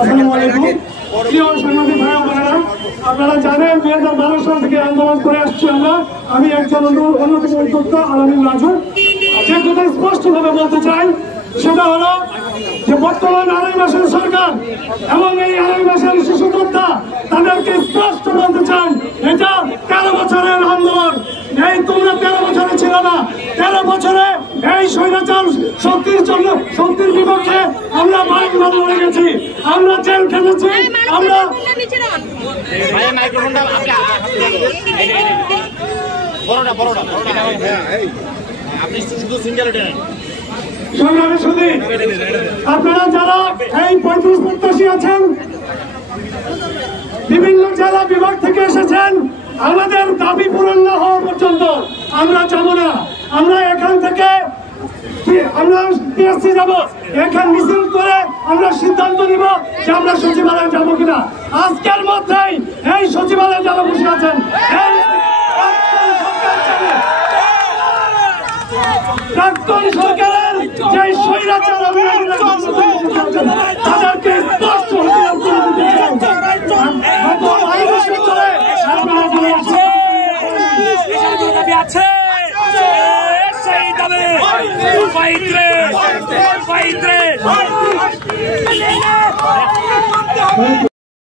আসসালামু আলাইকুম। প্রিয় সাংবাদিক ভাই বোনেরা, আপনারা জানেন 2012 সাল থেকে আন্দোলন করে আসছি আমরা। আমি একজন অন্যতম উদ্যোক্তা আলামিন রাজু। যে কথা স্পষ্টভাবে বলতে চাই সেটা হলো যে বর্তমান 2.5 মাসের সরকার এবং এই 2.5 মাসের শিশু যোদ্ধা তাদেরকে স্পষ্ট বলতে চাই, এটা 13 বছরের আন্দোলন। এই তোমরা 13 বছরে ছিল না, 13 বছরে এই স্বৈরাচার শক্তির বিপক্ষে আমরা বারবার লড়ে গেছি, আমরা জেল খেটেছি, আমরা আপনারা যারা এই 35 প্রত্যাশী আছেন, বিভিন্ন জেলা বিভাগ থেকে এসেছেন, আমাদের দাবি পূরণ না হওয়া পর্যন্ত আমরা যাব না। আমরা এখান থেকে আমরা টিএসসি যাব, এখানে মিছিল করে আমরা সিদ্ধান্ত নিব যে আমরা সচিবালয়ে যাবো কিনা। আজকের মধ্যেই এই সচিবালয়ে যারা বসে আছেন প্রাক্তন সরকারের যে স্বৈরাচার তাদেরকে স্পষ্ট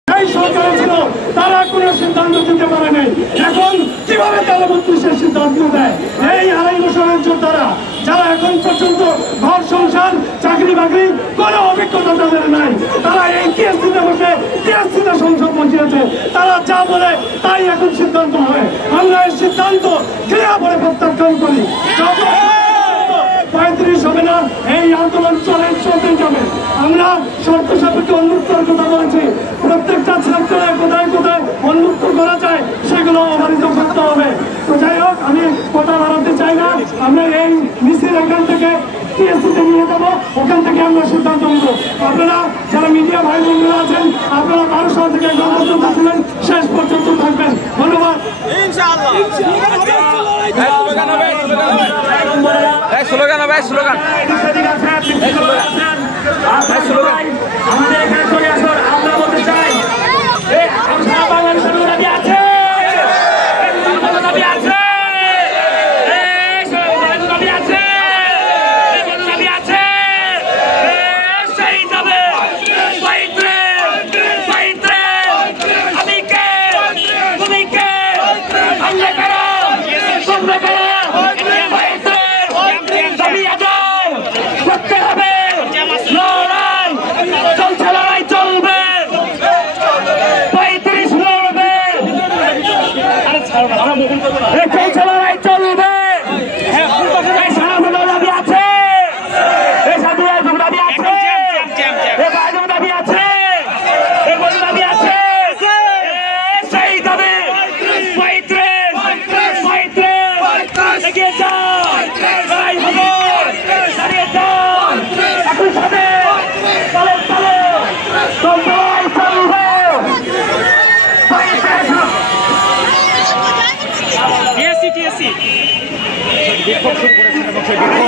এই সরকার ছিল, তারা কোনো সিদ্ধান্ত দিতে পারে নাই। এখন কিভাবে তারা 32-এর সিদ্ধান্ত দেয়? এই 2.5 বছরের যোদ্ধারা যারা এখন পর্যন্ত ঘর সংসার চাকরি বাকরি কোনো অভিজ্ঞতা তাদের নাই, তারা এই টিএসসিতে বসে টিএসসিতে সংসদ বসিয়েছে, তারা যা বলে তাই এখন সিদ্ধান্ত হয়। আমরা এই সিদ্ধান্ত ক্রিয়া বলে প্রত্যাখ্যান করি। 35 হবে না, এই আন্দোলন চলতে যাবে। আমরা শর্ত সাপেক্ষে উন্মুক্তর কথা বলেছি, প্রত্যেকটা ছাত্ররা কোথায় কোথায় উন্মুক্ত করা যায় সেগুলো অবাধিত করতে হবে। তো যাই হোক, আমি কথা বাড়াতে চাই না। আমরা এই মিছিল এখান থেকে টিএসসিতে নিয়ে যাবো, ওখান থেকে আমরা সিদ্ধান্ত নেব। আপনারা যারা মিডিয়া ভাই বোনেরা আছেন, আপনারা 12 সাল থেকে গণতন্ত্র থাকবেন, শেষ পর্যন্ত থাকবেন। ধন্যবাদ। আমাদের এখানে চলে আসুন। আমরা বলতে চাই বাংলাদেশের দাবি আছে, দাবি আছে, দাবি আছে, দাবি আছে, সেই যাবে আমি কে তুমি কে আমরা কারা তোমরা কারা দাবি আদায় করতে হবে। লড়াই চলছে, লড়াই চলবে, 35 লড়বে, চলছে, লড়াই চলবে। এই সারাগুলো দাবি আছে, এই সাধু দাবি আছে, এই বাজু দাবি আছে, এই বড় দাবি আছে, সেই দাবি 35 এগিয়ে যাও, লড়াই হবে, দাঁড়িয়ে যাও, একই সাথে চলে চলে লড়াই চলবে। টিএসসি বিক্ষোভ শুরু করেছেন এবং সেই বিক্ষোভ